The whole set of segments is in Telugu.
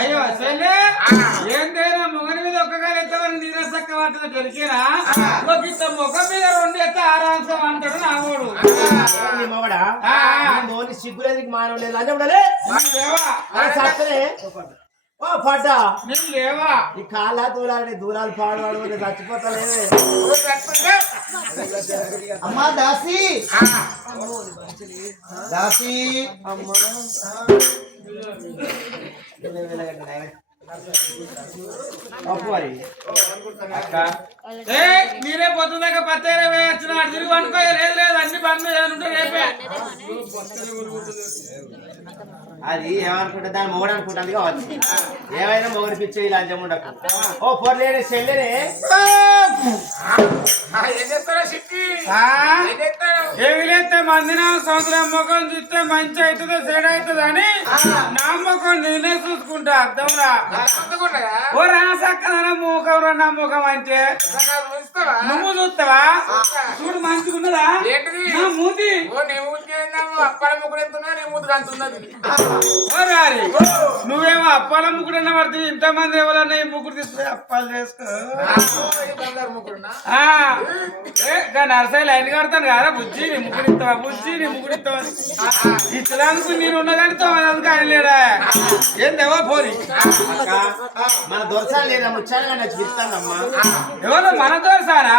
అయ్యో చెల్లె ఏంటైనా మొగని మీద ఒక్కగారు ఎత్తవని నీరసక్క వాటిలో దొరికినా ఇంత ముఖం మీద 2 ఎత్త ఆరాంశం అంటాడు నా వాడు సిగ్గులేదు మానవ లేదు అని ఉండలే ఓ పడ్డా నేను లేవా ఈ కాళ్ళ దూరాలని దూరాలు పాడు చచ్చిపోతలేదే అమ్మా దాసి దాసి అమ్మా మీరే పొద్దుదాకా 10 వేయచ్చు తిరిగి అనుకో లేదు అన్ని బంద్ ఏదంటే రేపే అది ఏమనుకుంటా దాన్ని మొగడు అనుకుంటుంది కావచ్చు ఏమైనా మొగడి పిచ్చే లంచం ఉండకు ఓ పొరలేని చెల్లెనే ఏమి లేస్తే మందిన సంవత్సరం ముఖం చూస్తే మంచి అవుతుందో చెడు అవుతుంది అని నా ముఖం నేనే చూసుకుంటా అర్థంరా ఓ రాసక్కన ముఖం రా నా ముఖం అంటే నువ్వు చూస్తావా చూడు మంచిగున్నదా నా మూతి నువ్వేమో అప్పాల ముగ్గురు అన్న పడుతుంది ఇంతమంది ఎవరన్నా ఈ ముగ్గురు తీసుకుని అప్పాలు చేసుకో నర్సరీ లైన్ కడతాను కదా బుజ్జి నీ ముగ్గురు ఇస్తావా బుజ్జి నీ ముగ్గురు ఇస్తావా ఇచ్చడానికి నేను ఉన్నదాన్ని తోమదానికి ఆయన లేడా ఏందేవో పోని మన దొరసాలు లేదా ముచ్చాలుగా నచ్చిపిస్తానమ్మా ఎవరు మన దోరసానా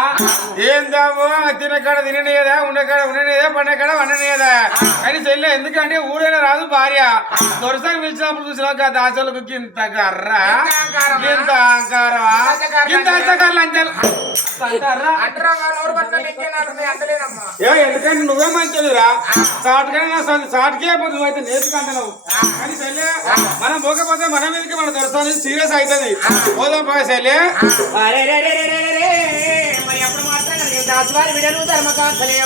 ఏందావో తినకాడ తిననేదా ఉండకాడ ఉండనేదా పండకాడ వండనేదా అని చెల్లె ఎందుకంటే ఊరైనా రాదు భార్య దొరసాన్ని పిలిచినప్పుడు చూసినాక దాసలకు ఇంత కర్రా ఇంత అహంకారమా ఇంత అంతకాలం లంచాలు ఎందుకంటే నువ్వే మంచిరా సాటుకైనా సాటుకే పోతుంది అయితే నేర్చుకుంటున్నావు కానీ చెల్లె మనం పోకపోతే మన మీదకి మన దొరసాన్ని సీరియస్ అవుతుంది పోదాం పో చెల్లె ఎప్పుడు మాట్లాడాలి దాసువారి విడలు ధర్మకాంతలే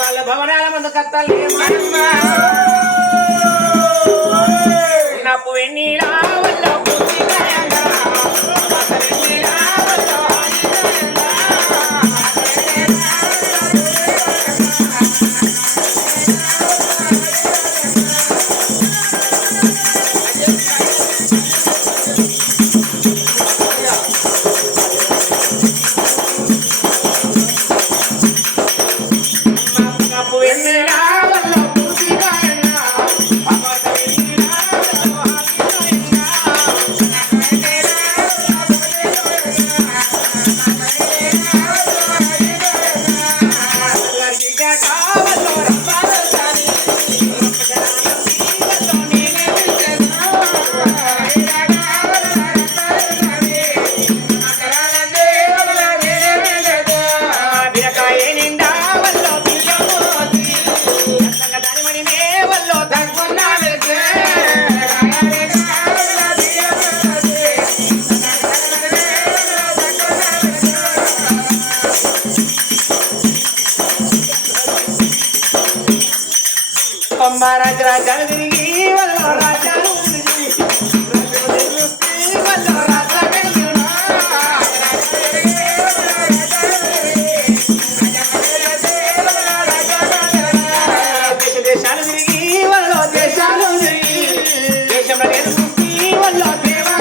వాళ్ళ భవనాల మందు కత్తాలి నప్పు వెన్నీలా వల్ల రాజ రాజాలు తిరిగి వాళ్ళ రాజాలు దేశాలు తిరిగి వాళ్ళ దేశాలు తిరిగి దేశంలో వాళ్ళ దేవా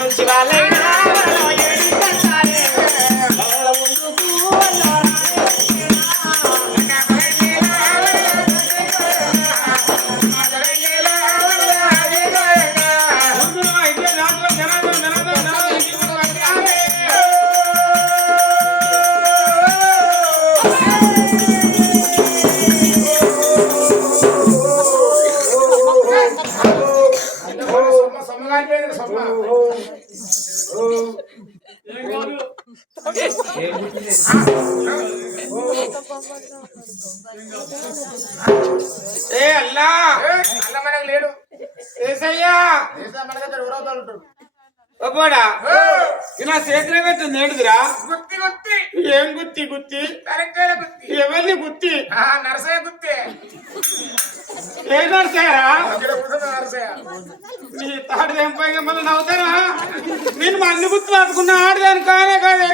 నుంచి వాళ్ళైనా ఏ అల్లా అల్ల మనకు లేడు ఏసయ్యా ఒబ్బోడా ఇలా చేతిలో పెట్టి నేడుదిరా గుత్తి గుత్తి ఏం గుత్తి గుత్తి ఎవరిని గుత్తి నరసయ్య గుత్తి ఏ నరసయ్యరా నీ తాడు ఎంపైగా మళ్ళీ నవ్వుతారా నేను మన్ని గుర్తులు ఆడుకున్నా ఆడదాని కానే కాదు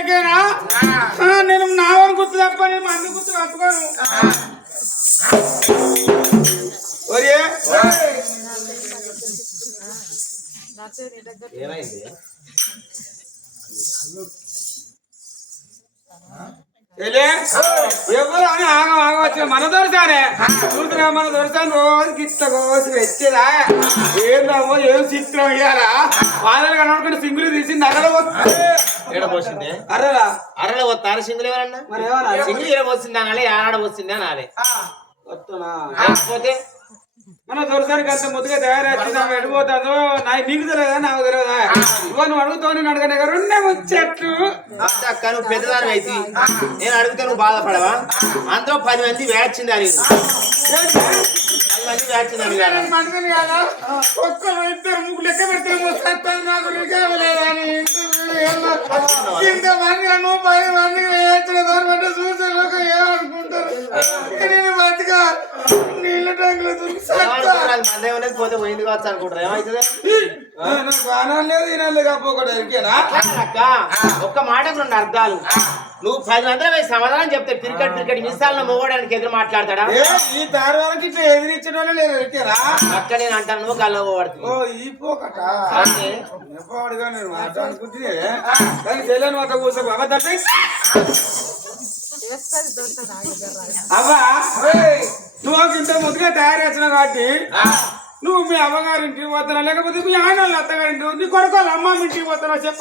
ఏమైంది ఎవరు అని ఆగం ఆగం వచ్చిన మన దొరసానే చూస్తున్నా మన దొరసాను రోజు గిట్ట కోసి వచ్చేదా ఏందమ్మో ఏం చిత్రం ఇయ్యాలా వాళ్ళని కనబడుకుంటే సింగులు తీసి నగలు ఏడబోసింది అర్రలా అరలో వస్తారు సింగులు ఎవరన్నా మరి ఏమన్నా సింగులు ఏడబోసింది అనాలి ఆడ వచ్చింది అనాలి వస్తున్నా లేకపోతే మన దొరసానికి అంత ముద్దుగా తయారచ్చింది ఆమె ఎడిపోతాదో నీకు తెలియదా నాకు తెలియదా ఇవ్వ నువ్వు అడుగుతావు నేను అడగనే రెండే ముచ్చట్లు అక్క నువ్వు పెద్దదాని అయితే నేను అడిగితే నువ్వు బాధపడవా అందులో 10 మంది వేచింది అని 10 మంది వేచింది అని మనసులు కదా ఒక్కరు ఇద్దరు ముగ్గురు లెక్క పెడితే నాకు కావలేదని ఇంతమంది నువ్వు 10 మందికి వేయించిన గవర్నమెంట్ చూసే లోక ఏమనుకుంటారు నేను బతిగా నీళ్ళ ట్యాంకులు మధ్య పోతే పోయింది కావచ్చు అనుకుంటారు ఏమైతుంది బాణం లేదు ఈయన కాపోకూడదు ఎరికేనా అక్క ఒక్క మాటకు 2 అర్థాలు నువ్వు 10 మందిలో పోయి సమాధానం చెప్తే క్రికెట్ మిసాలను మోగడానికి ఎదురు మాట్లాడతాడా ఈ తారు వాళ్ళకి ఇట్లా ఎదిరించిన వాళ్ళు లేరు ఎరికేనా అక్క నేను అంటాను నువ్వు కళ్ళ పోబడుతుంది ఓ ఈ పోకట ఎప్పటిగా నేను మాట అనుకుంటే కానీ చెల్లెని మాట కూర్చో అబద్ధం అవ్వా నువ్వు ఇంత ముందుగా తయారు చేసిన కాబట్టి నువ్వు మీ అమ్మగారి ఇంటికి పోతున్నా లేకపోతే మీ ఆయన వాళ్ళ అత్తగారి నీ కొడుకు వాళ్ళ అమ్మ ఇంటికి పోతున్నా చెప్ప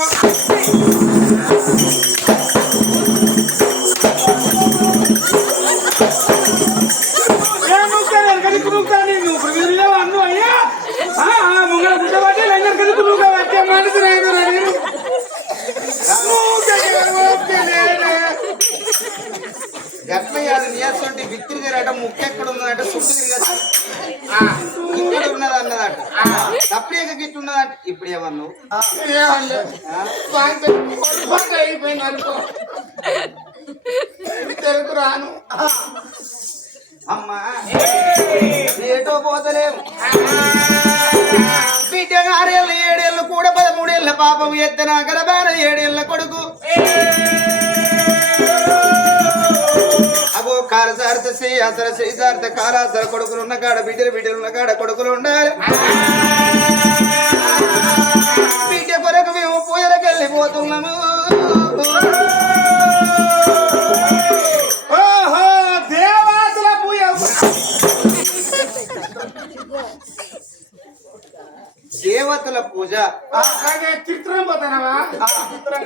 నువ్వు అన్ను అయ్యా ముంగల గుడ్డబట్టి లంగర్ కదుపు నువ్వు వచ్చే మనసు లేదు గట్లయ్యాది నీయసంటి బిత్తిరి తిరగట ముక్క ఎక్కడ ఉన్నదంటే సుట్టు తిరగచ్చు ఇక్కడ ఉన్నది అన్నదట తప్పలేక గిట్టు ఉన్నదంట ఇప్పుడు ఏమన్నా అయిపోయింది అనుకో తెలుగు రాను అమ్మా ఏటో పోతలేము బిడ్డ 6 ఏళ్ళు 7 ఏళ్ళు కూడా 13 ఏళ్ళ పాపం ఎత్తన గడబాన 7 ఏళ్ళ కొడుకు అగో కారసార్త అసర శ్రీసార్త కారాసర కొడుకులు ఉన్న కాడ బిడ్డలు ఉన్న కాడ కొడుకులు ఉండాలి బిడ్డ కొరకు మేము పూజలకు వెళ్ళిపోతున్నాము ఓహో దేవాసుల పూజ దేవతల పూజ చిత్రం పోతానవా చిత్రం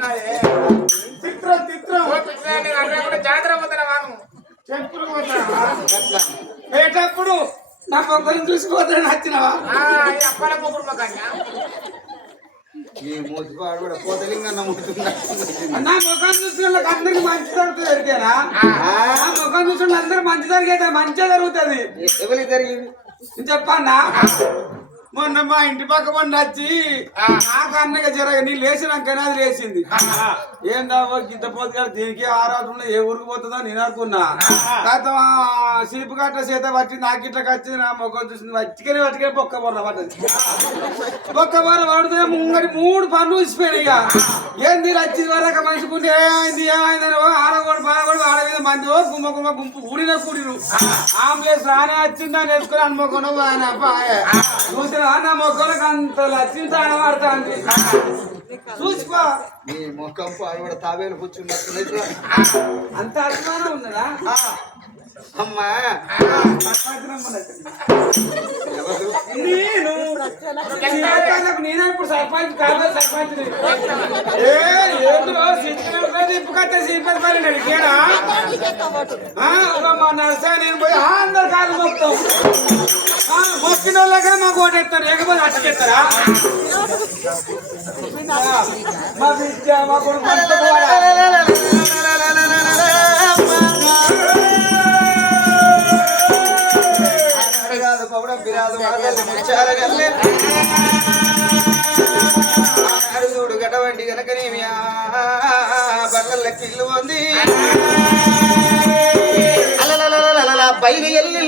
జాతర పోతానవా చెప్పులు పోతానవా ఏటప్పుడు నా పొక్కలు చూసిపోతాను నచ్చినవా అప్పల పొక్కుడు మొక్కన్నా ఈ మూసిపాడు కూడా పోతలింగన్న నా ముఖం చూసిన వాళ్ళకి అందరికి మంచి జరుగుతుంది ఎరికేనా నా ముఖం చూసిన అందరికి మంచి జరిగేది మంచిగా జరుగుతుంది ఎవరికి జరిగింది చెప్పన్నా మొన్న మా ఇంటి పక్క పండు వచ్చి నాకు అన్నగా జరగ నీ లేచినాకనే అది లేచింది ఏందావో గిద్ద పోతుగా దీనికి ఆరాధన ఏ ఊరికి పోతుందో నేను అనుకున్నా తర్వాత సిలుపు కట్ట చేత పట్టి నాకు ఇట్లా వచ్చింది నా మొక్కలు చూసింది వచ్చికనే బొక్క బొర్ర పడ్డది బొక్క బొర్ర పడితే ముంగడి 3 పనులు ఇచ్చిపోయినాయి ఇక ఏంది వచ్చింది వరకు మంచుకుంటే ఏమైందని ఆడగోడు బాగోడు ఆడ మీద మంది గుంపు కూడిరు ఆంబులెన్స్ రానే వచ్చింది అని వేసుకుని అనుకోకుండా ఆయన చూసిన నా మొక్కలకు అంత లచ్చింత అనబడుతుంది చూసుకో నీ మొక్కం పాడు కూడా తాబేలు కూర్చున్నట్టు అంత అభిమానం ఉన్నదా అమ్మా నేను ఇప్పుడు సర్పంచ్ కాదు సర్పంచ్ నర్సా నేను పోయి అందరు కాదు మొత్తం మొక్కిన వాళ్ళకే మాకు ఓటేస్తారు లేకపోతే అట్టుకెత్తారా మా విద్య మా కొడుకు చూడు గడవండి కనుకనే బర్రెల కిల్లు ఉంది అలా బయలు ఎల్లి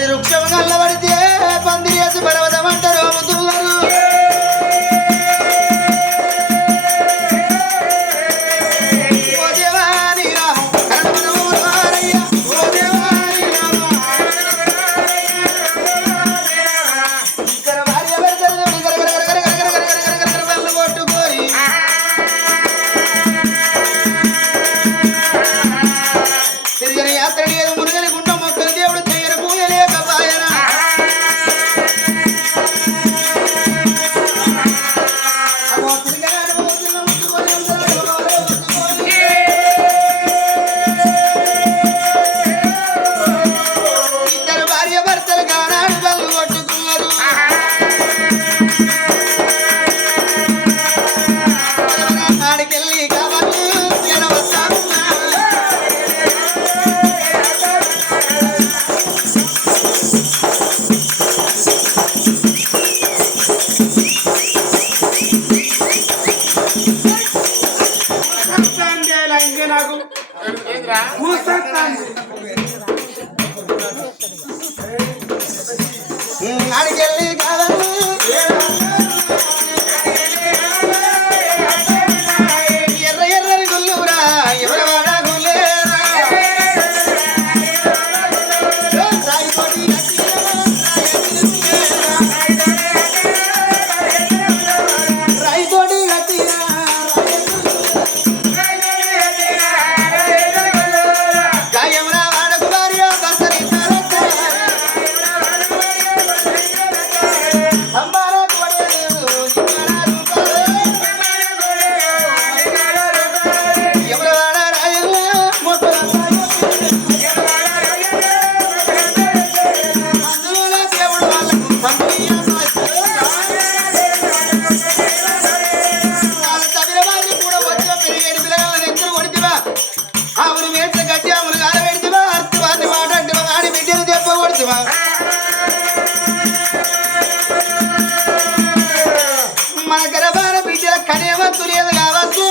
అరటి వృక్షం కళ్ళబడితే పందిరేసి పర్వతమంటారు అమ్ముతున్నారు. ఓ దేవాని రామ కరణమనమోరయ్య, ఓ దేవాని రామ ఇక్కడ భార్య భర్తలు బళ్ళు కొట్టుకోరి తిరిగని యాత్ర లేదు మురుగని గుండ మొక్కలు దేవుడు చేయని పూజ లేకపాయన. ఇద్దరు భార్య భర్తలు కానాడు బళ్ళు కొట్టుకున్నారు. ఆడికెళ్ళి కావాలి నాకు ఆడికెళ్ళి కావాలి ఎర్ర ఎర్రని గుల్లురా ఎవరవాడ గుల్లేరా రాయితోటి రాయితోటి గట్టిరా గాయమున వాడకు భార్య భర్తని అంబారకు పడేదు ఎవరు వాడ రాయల్ల మొక్కల అందులో దేవుడు వాళ్ళకు పంపియ తమిళవాళ్ళు కూడా వచ్చా పెరిగేడు పిల్లగాళ్ళని ఎత్తులు కొడితివా ఆవును మేట్ల కట్టి ఆవును కాల పెడితివా అర్థవాన్ని మాట్లాడివా ఆడి బిడ్డలు దెబ్బ కొడితివా మన గర్భాన బిడ్డల కనేవద్దు లేదు కావద్దు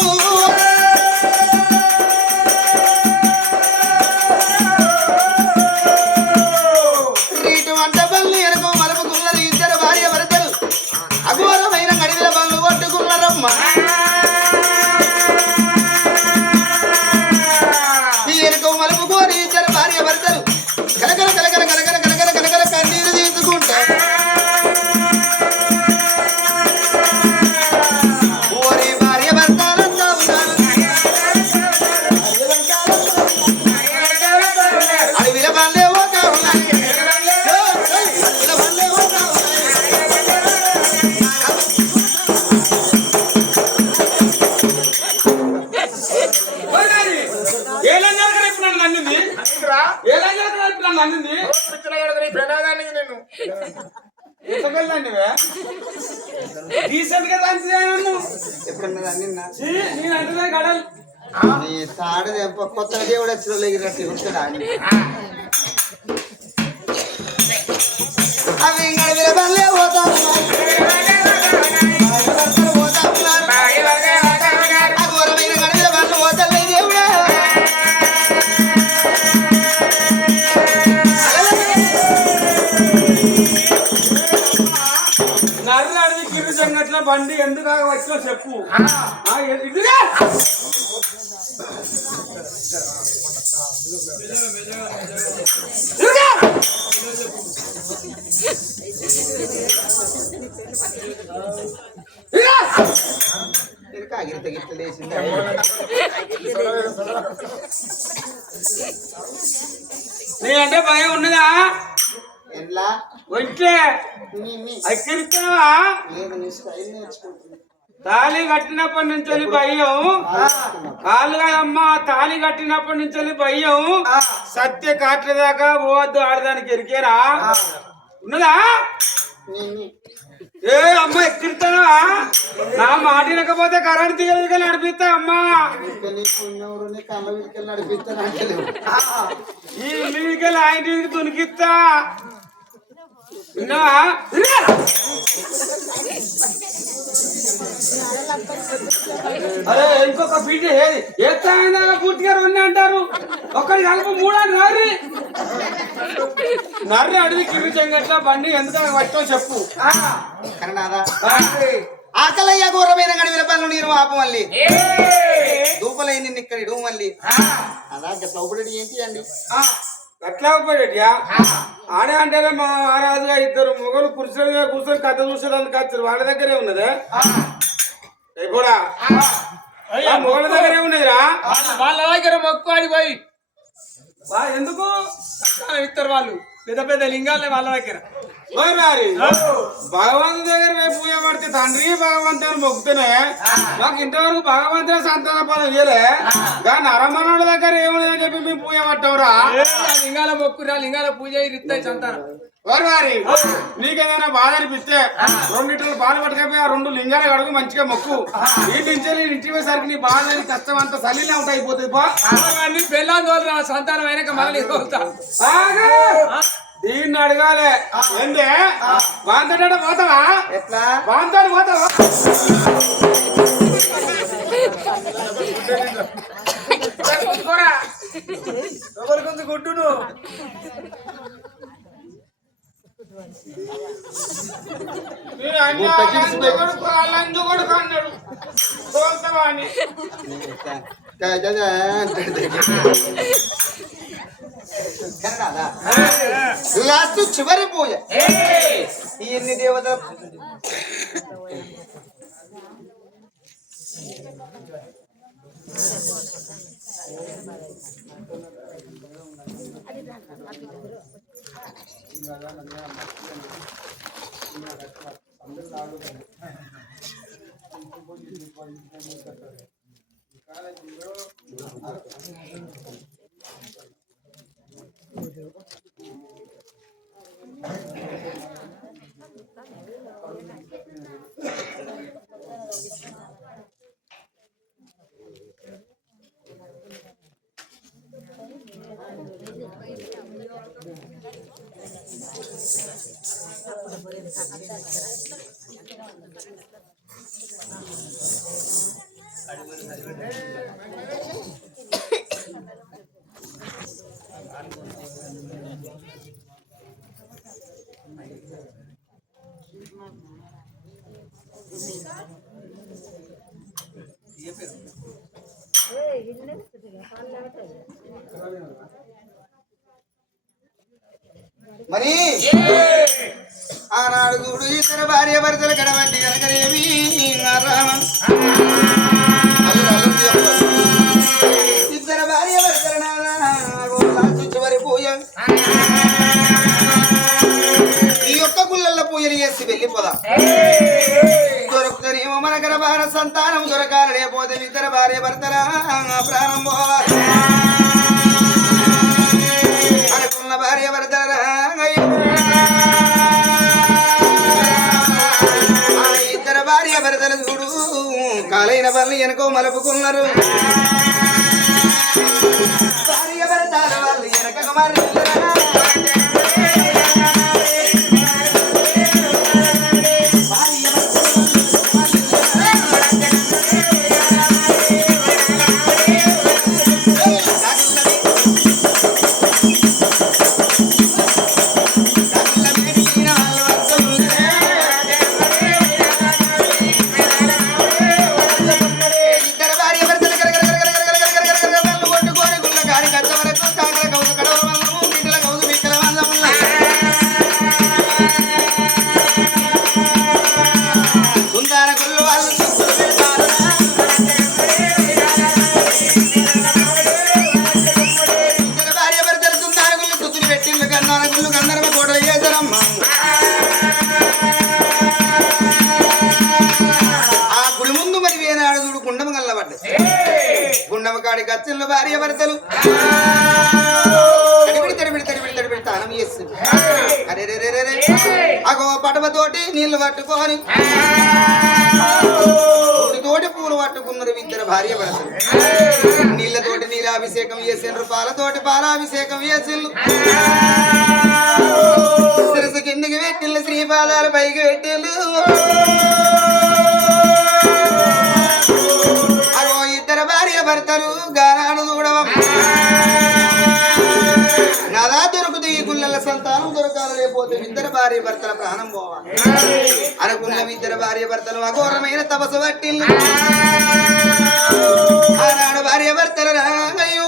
రీటు వంట పళ్ళు ఎనకో మలుపుకున్నారు ఇద్దరు భార్య భర్తలు అఘోరమైన గడిదల పళ్ళు కొట్టుకున్నారమ్మ. ఈ ఎనకో మలుపుకోని ఇద్దరు భార్య భర్తలు కలకల కలకల కలకల కలకల కలకల కన్నీరు తీసుకుంటారు. ఓరి భార్య భర్తలంతా ఉన్నారు అడవిల పల్లె ఒక ఉన్నాయి అడవిల పల్లె ఒక నన్నింది నన్నింది ఎంతకెళ్ళండి డీసెంట్ గా దాన్ని ఎప్పుడన్నా నిన్న నేను అంటే గడలు నీ తాడు కొత్త దేవుడు వచ్చిన ఎగిరట్టు ఉంటాడా అవి అడవిల పల్లె పోతా అఘోరమైన అడవిల పళ్ళు పోతలే దేవుడా నర్ర అడవి కిరు సంగట్ల బండి ఎందుకు వచ్చినా చెప్పు ఇదిగా గిరిత గిట్ట లేచింది నీ అంటే భయం ఉన్నదా ఎట్లా ఒంటే అక్కిరిస్తావా లేదు నీ స్టైల్ నేర్చుకుంటున్నా తాళి కట్టినప్పటి నుంచి భయం కాళ్ళు కాదమ్మా తాళి కట్టినప్పటి నుంచి భయం సత్య కాట్ల దాకా పోవద్దు ఆడదానికి ఎరికేరా ఉన్నదా ఏ అమ్మ ఎక్కిరిస్తానా నా మాట వినకపోతే కరెంట్ తీగలిగా నడిపిస్తా అమ్మా ఈ ఇల్లుకి ఆయన తునికిస్తా విన్నావా అరే ఇంకొక పీట ఎత్తా పూర్తిగా రెండు అంటారు ఒక్కడి కలుపు మూడని నర్రి అడిగి కివి చెంగట్ల బండి ఎందుకని పట్టో చెప్పు. ఆకలయ్య ఘోరమైన గడివిన పనులు నేను ఆపు మళ్ళీ దూపలైంది నిన్ను ఇక్కడ ఇడువు మళ్ళీ అలా చెప్పి ఒకటి ఏంటి అండి ఎట్లా పోయేటియా ఆడే అంటేనే మా మహారాజుగా ఇద్దరు మొగలు పురుషుల మీద కూర్చొని కథ చూసేదానికి వచ్చారు వాళ్ళ దగ్గరే ఉన్నదే కూడా మొగల దగ్గరే ఉన్నదిరా వాళ్ళ దగ్గర మొక్కు ఆడిపోయి ఎందుకు ఇస్తారు వాళ్ళు పెద్ద పెద్ద లింగాలే వాళ్ళ దగ్గర భగవంతు దగ్గర మేము పూజ పడితే తండ్రి భగవంతుని మొక్కుతూనే మాకు ఇంతవరకు భగవంతుని సంతాన పదం చేయలే కానీ నరమనుల దగ్గర ఏముందని చెప్పి మేము పూజ పట్టావురా లింగాల మొక్కురా లింగాల పూజ ఇస్తాయి సంతానం వారి నీకేదైనా బాధ అనిపిస్తే 2 లీటర్లు పాలు పట్టుకపోయి ఆ 2 లింగాలు కడుగు మంచిగా మొక్కు ఇంటికి పోయేసరికి నీ బాధ కష్టం అంతా సలీలా ఉంటా అయిపోతుంది పెళ్ళాందోళన సంతానం అయినాక మళ్ళీ దీన్ని అడగాలి ఏందే వాంతట పోతావా ఎట్లా వాంతాడు పోతావా ఎవరికొంది కొట్టును లంచు కొడుకు అన్నాడు తోలుతావా అని లాస్ట్ చివరి పూజ ఎన్ని దేవతల మరి ఆనాడు చూడు ఇతర భార్య భర్తలు గడవంటి కనుకనేమి ఇద్దరు భార్య భర్తలు చివరి పూజ ఈ యొక్క గుళ్ళల్లో పూజలు చేసి వెళ్ళిపోదాం దొరుకుతారేమో మన గర్భాన సంతానం దొరకాలి లేకపోతే ఇతర భార్య భర్తల ప్రాణం పోవాలి అనుకున్న భార్య భర్తల ఇద్దరు భార్య భర్తలు చూడు కాలైన పనులు వెనుకో మలుపుకున్నారు భార్య భర్తల వాళ్ళు వెనక మరి గచ్చల్లో భార్య భర్తలు తడిబిడి తానం చేస్తుంది అరే అగో పటవతోటి నీళ్లు పట్టుకొని తోటి పూలు పట్టుకున్నారు ఇద్దరు భార్య భర్తలు నీళ్ళతోటి నీలాభిషేకం చేసిండ్రు పాలతోటి పాలాభిషేకం చేసిండ్రు శిరసు కిందికి పెట్టిళ్ళు శ్రీపాదాలు పైకి పెట్టిళ్ళు పోతే ఇద్దరు భార్య భర్తల ప్రాణం పోవాలి అనుకున్న ఇద్దరు భార్య భర్తలు అఘోరమైన తపస్సు పట్టి ఆనాడు భార్య భర్తలు రామయ్యూ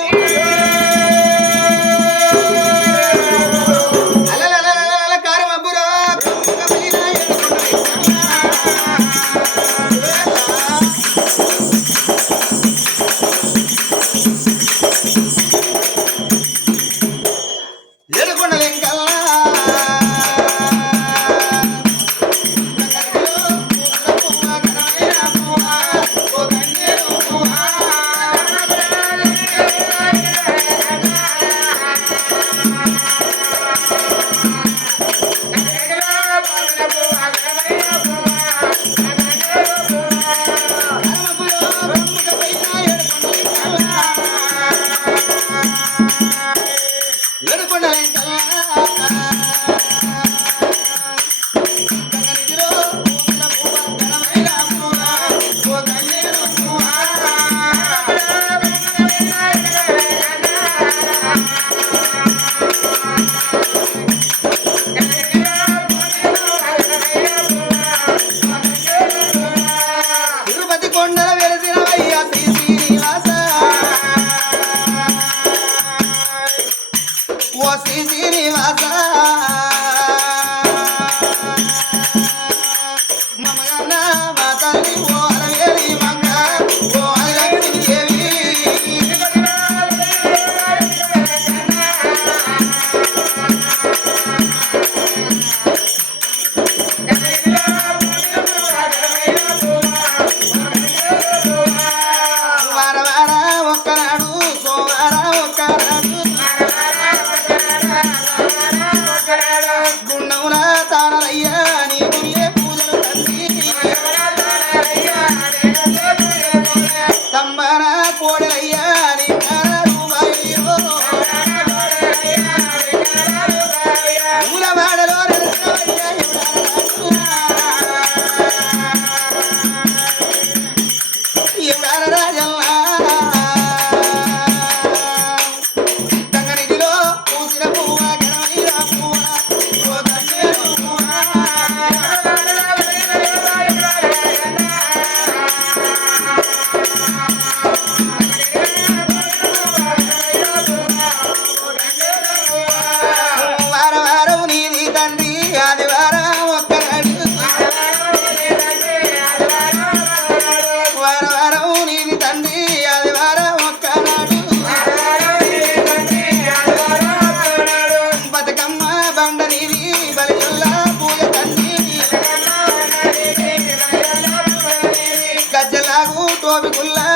గజ్జలాగు టోపి గుల్లా